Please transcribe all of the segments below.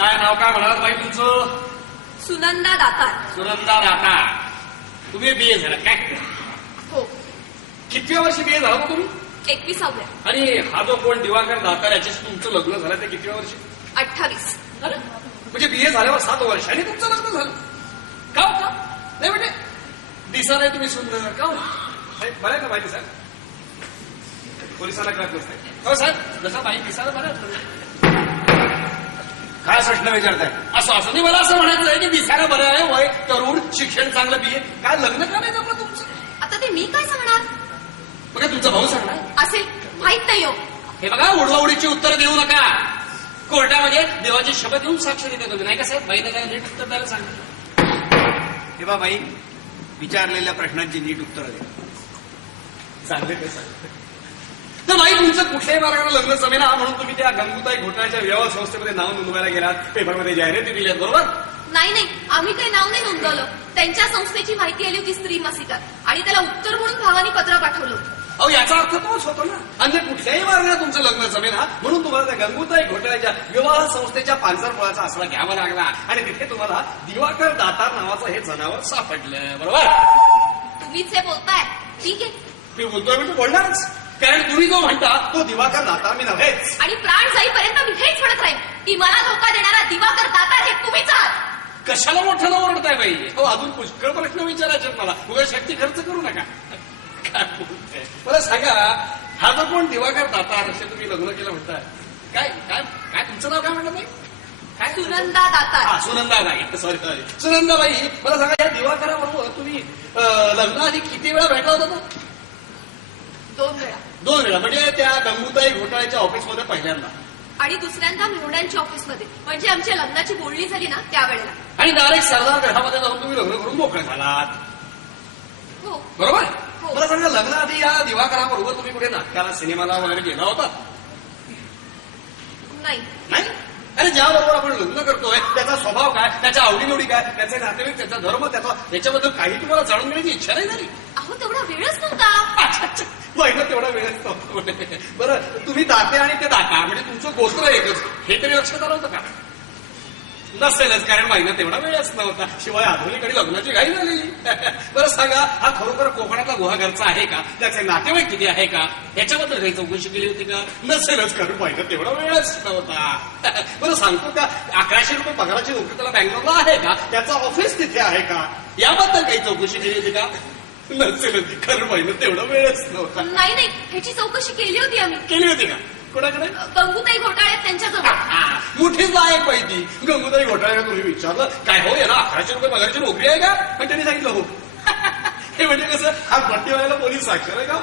काय नाव काय म्हणाल बाई तुमचं? सुनंदा दातार. सुनंदा दातार. तुम्ही बीए झाला काय? हो. कितव्या वर्षी बीए झाला तुम्ही? 21व्या. आणि हा जो कोण दिवाकर दातार याच्याशी तुमचं लग्न झालं ते कितव्या वर्षी? 28. म्हणजे बीए झाल्यावर 7 वर्षांनी तुमचं लग्न झालं का? का नाही म्हणजे दिसा नाही तुम्ही सुंदर का? बरं आहे का माहिती साहेब? पोलिसांना कळत नसते हो साहेब. जसं बाई दिसायला बरं. काय प्रश्न विचारताय? असं असं नाही. मला असं म्हणायचं आहे की दिसायला बरं आहे, वय तरुण, शिक्षण चांगलं बीए. काय लग्न का नाही जमलं तुमचं? आता ते मी काय सांगणार? बघा तुमचा भाऊ सांगणार असेल माहित नाही हो. हे बघा उडवाउडीची उत्तर देऊ नका. कोर्टामध्ये देवाची शपथ घेऊन साक्ष देते तुम्ही नाही का साहेब? बाईने काय नीट उत्तर द्यायला सांगितलं. तेव्हा बाई विचारलेल्या प्रश्नांची नीट उत्तर दे. चांगले ते सांगितलं तर बाई तुमचं कुठल्याही मार्गाने लग्न जमेना म्हणून तुम्ही त्या गंगूताई घोटाळ्याच्या व्यवहार संस्थेमध्ये नाव नोंदवायला गेलात. पेपरमध्ये जाहिराती दिल्यात बरोबर? नाही नाही, आम्ही काही नाव नाही नोंदवलं. त्यांच्या संस्थेची माहिती आली होती स्त्री मासिकात आणि त्याला उत्तर म्हणून भावानी पत्र पाठवलं होतं. अहो याचा अर्थ तोच होतो ना. आणि कुठल्याही मार्गाने तुमचं लग्न जमेना म्हणून तुम्हाला त्या गंगूताई घोटाळ्याच्या विवाह संस्थेच्या पांजरपोळाचा आसरा घ्यावा लागला आणि तिथे तुम्हाला दिवाकर दातार नावाचं हे जनावर सापडलं बरोबर? तुम्हीच हे बोलताय. ठीक आहे. मी बोलतोय मी तू बोलणारच कारण तुम्ही जो म्हणता तो दिवाकर दातार मी नव्हेच. आणि प्राण जाईपर्यंत मी हेच म्हणत राहील की मला धोका देणारा दिवाकर दातार हे तुम्हीच आहात. कशाला मोठ्याला ओरडताय बाई? हो अजून पुष्कळ प्रश्न विचारायचे मला. उगा शक्ती खर्च करू नका. काय बोलताय? मला सांगा हा जो कोण दिवाकर दातार असे तुम्ही लग्न केलं म्हणताय काय काय काय तुमचं नाव काय म्हणत नाही? काय सुनंदा दातार. हा सुनंदाबाई. सॉरी सुनंदाबाई. मला सांगा या दिवाकराबरोबर तुम्ही लग्नाआधी किती वेळा भेटला होता? 2 वेळा. 2 वेळा. म्हणजे त्या गंगूताई घोटाळ्याच्या ऑफिसमध्ये पहिल्यांदा आणि दुसऱ्यांदा मेहुण्यांच्या ऑफिसमध्ये म्हणजे आमच्या लग्नाची बोलणी झाली ना त्यावेळेला. आणि डायरेक्ट सरदार गटामध्ये जाऊन तुम्ही लग्न करून मोकळे झालात हो. बरोबर? हो. मला सांगा लग्नाआधी या दिवाकराबरोबर तुम्ही कुठे नाटकाला सिनेमाला वगैरे गेला होता? नाही. नाही. अरे ज्याबरोबर आपण लग्न करतोय त्याचा स्वभाव काय, त्याच्या आवडीनिवडी काय, त्याचे नातेवाईक, त्याचा धर्म, त्याच्याबद्दल काही तुम्हाला जाणून घेण्याची इच्छा नाही झाली? अहो तेवढा वेळच नव्हता. अच्छा महिना तेवढा वेळच नव्हता. बरं तुम्ही दाते आणि ते दाता म्हणजे तुमचं गोत्र एकच हे तरी लक्षात आलं होतं का? नसेलच कारण महिना तेवढा वेळच नव्हता. शिवाय आधुनिकडे लग्नाची घाई झालेली. बरं सांगा हा खरोखर कोकणातला गुहागरचा आहे का? त्याचे नातेवाईक किती आहे का? याच्याबद्दल काही चौकशी केली होती का? नसेलच कारण महिना तेवढा वेळच नव्हता. बरं सांगतो का 1100 रुपये पगाराची नोकरी त्याला बँगलोरला आहे का? त्याचं ऑफिस तिथे आहे का? याबद्दल काही चौकशी केली होती का? नसेलच कारण महिना तेवढा वेळच नव्हता. नाही नाही, ह्याची चौकशी केली होती आम्ही. केली होती का? कोणाकडे? गंगूताई घोटाळे त्यांच्याजवळ. मोठीच लायक पाहिजे. गंगूताई घोटाळ्याला तुम्ही विचारलं काय हो याला 1100 रुपये पगाराची नोकरी आहे का? पण त्यांनी सांगितलं हो. हे म्हणजे कसं हा भट्टीवाल्याला पोलीस साक्षर आहे का?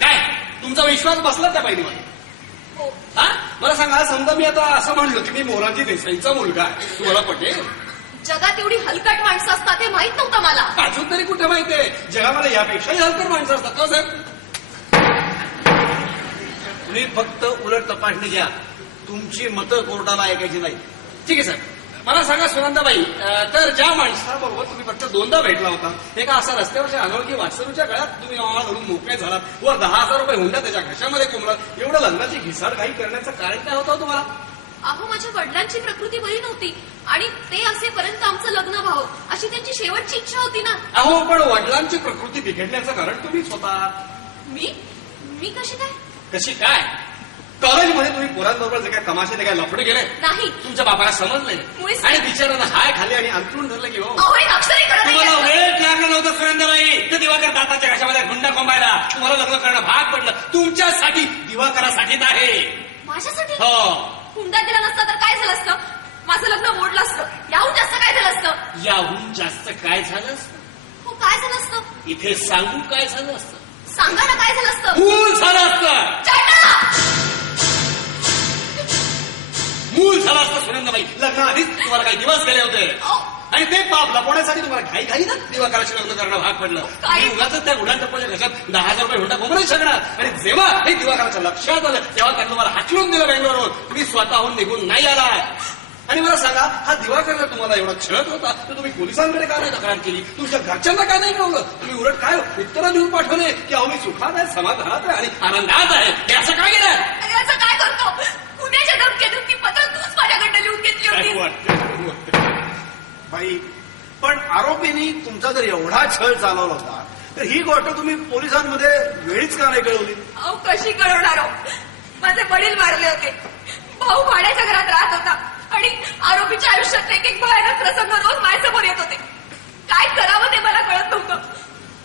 काय तुमचा विश्वास बसला त्या बाईमध्ये? हो. हा मला सांगा समजा मी आता असं म्हणलो की मी मोरारजी देसाईचा मुलगा आहे, तुम्हाला पटेल? जगात एवढी हलकट माणसं असतात हे माहित नव्हतं मला. अजून तरी कुठे माहितीये? जगामध्ये यापेक्षाही हलकर माणसं असतात का साहेब? तुम्ही फक्त उलट तपासणी घ्या. तुमची मतं कोर्टाला ऐकायची नाही. ठीक आहे साहेब. मला सांगा सुनंदाबाई तर ज्या माणसाबरोबर तुम्ही फक्त 2दा भेटला होता एका असा रस्त्यावरच्या अनोळखी वाटसरूच्या गळ्यात तुम्ही आम्हाला धरून मोकळे झालात वर 10,000 रुपये हुंडा त्याच्या घशामध्ये कोंबलात एवढं लग्नाची घिसाडघाई करण्याचं कारण काय होतं तुम्हाला? अहो माझ्या वडिलांची प्रकृती बरी नव्हती आणि ते असेपर्यंत आमचं लग्न व्हावं अशी त्यांची शेवटची इच्छा होती ना. अहो पण वडिलांची प्रकृती बिघडण्याचं कारण तुम्हीच होता. मी कशी काय? कशी काय? कॉलेजमध्ये तुम्ही पोरांबरोबर जे काय तमाशे ते काय लफडे गेले नाही. तुमच्या बापाला समजले मुळीच आणि बिचारानं हाय खाली आणि अंतरून धरलं की हो अहो एक अक्षरही करत तुम्हाला नाही. वेळ लागला नव्हता सुनंदाबाई. ते दिवाकर दाताच्या घशामध्ये हुंडा कोंबायला तुम्हाला लग्न करणं भाग पडलं. तुमच्यासाठी दिवाकरासाठीच आहे. माझ्यासाठी हो. हुंडा दिला नसता तर काय झालं असतं? माझं लग्न मोडलं असतं. याहून जास्त काय झालं असतं? याहून जास्त काय झालं असतं? हो काय झालं असतं? इथे सांगू काय झालं असतं? सांगा ना काय झालं असतं? मूल झालं असतं. चढा! मूल झालं असतं सुनंदाबाई. लग्नाआधीच तुम्हाला काही दिवस गेले होते आणि ते पाप लपवण्यासाठी तुम्हाला घाई ना दिवाकराशी लग्न करणं भाग पडलं. आणि उगाच त्या उडाटप्पाच्या घशात 10,000 रुपये हुंडा कोंबडे शकणार. आणि जेव्हा हे दिवाकराच्या लक्षात आलं तेव्हा त्यांनी तुम्हाला हाकलून दिलं बँगलोरवर. तुम्ही स्वतःहून निघून नाही आला. आणि मला सांगा हा दिवाकर तुम्हाला एवढा छळत होता तर तुम्ही पोलिसांकडे का नाही तक्रार केली? तुमच्या घरच्यांना का नाही कळवलं? तुम्ही उलट काय उत्तरं देऊन पाठवले की अहो मी सुखात आहे, समाधानात आहे आणि आनंदात आहे. हे असं काय केलं? याचं काय करतो? जर एवढा छळ चालवला होता तर ही गोष्ट तुम्ही पोलिसांमध्ये वेळीच का नाही कळवली? अहो कशी कळवणार हो? माझे वडील वारले होते, भाऊ भाड्याच्या घरात राहत होता आणि आरोपीच्या आयुष्यात एक एक भयानक प्रसंग रोज माझ्यासमोर येत होते. काय करावं ते मला कळत नव्हतं,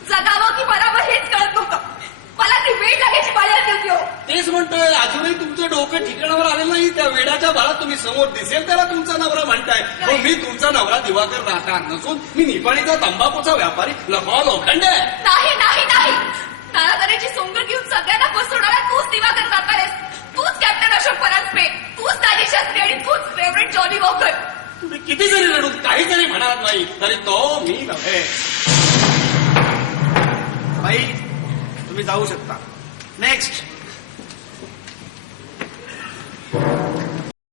जगावं की मरावं हेच कळत नव्हतं. मला ती वेळ लागायची पाळी आली होती हो. तेच म्हणतोय, अजूनही तुमचं डोकं ठिकाणावर आलेलं नाही. त्या वेडाच्या बाळात तुम्ही समोर दिसेल त्याला तुमचा नवरा म्हणताय. हो, मी तुमचा नवरा दिवाकर राहणार नसून मी निपाणीचा तंबाखूचा व्यापारी लखवा लोखंड आहे. नाही नाही नाही, नारादऱ्याची सोंग घेऊन सगळ्यांना फसवणारा तूच दिवाकर जातायस, तूच कॅप्टन अशोक परांजपे, तूच दाजी शास्त्री आणि तूच रेव्हरंड जॉनी वॉकर. तुम्ही किती जरी रडून काही जरी म्हणाल नाही तरी तो मी नव्हे. बाई तुम्ही जाऊ शकता. नेक्स्ट.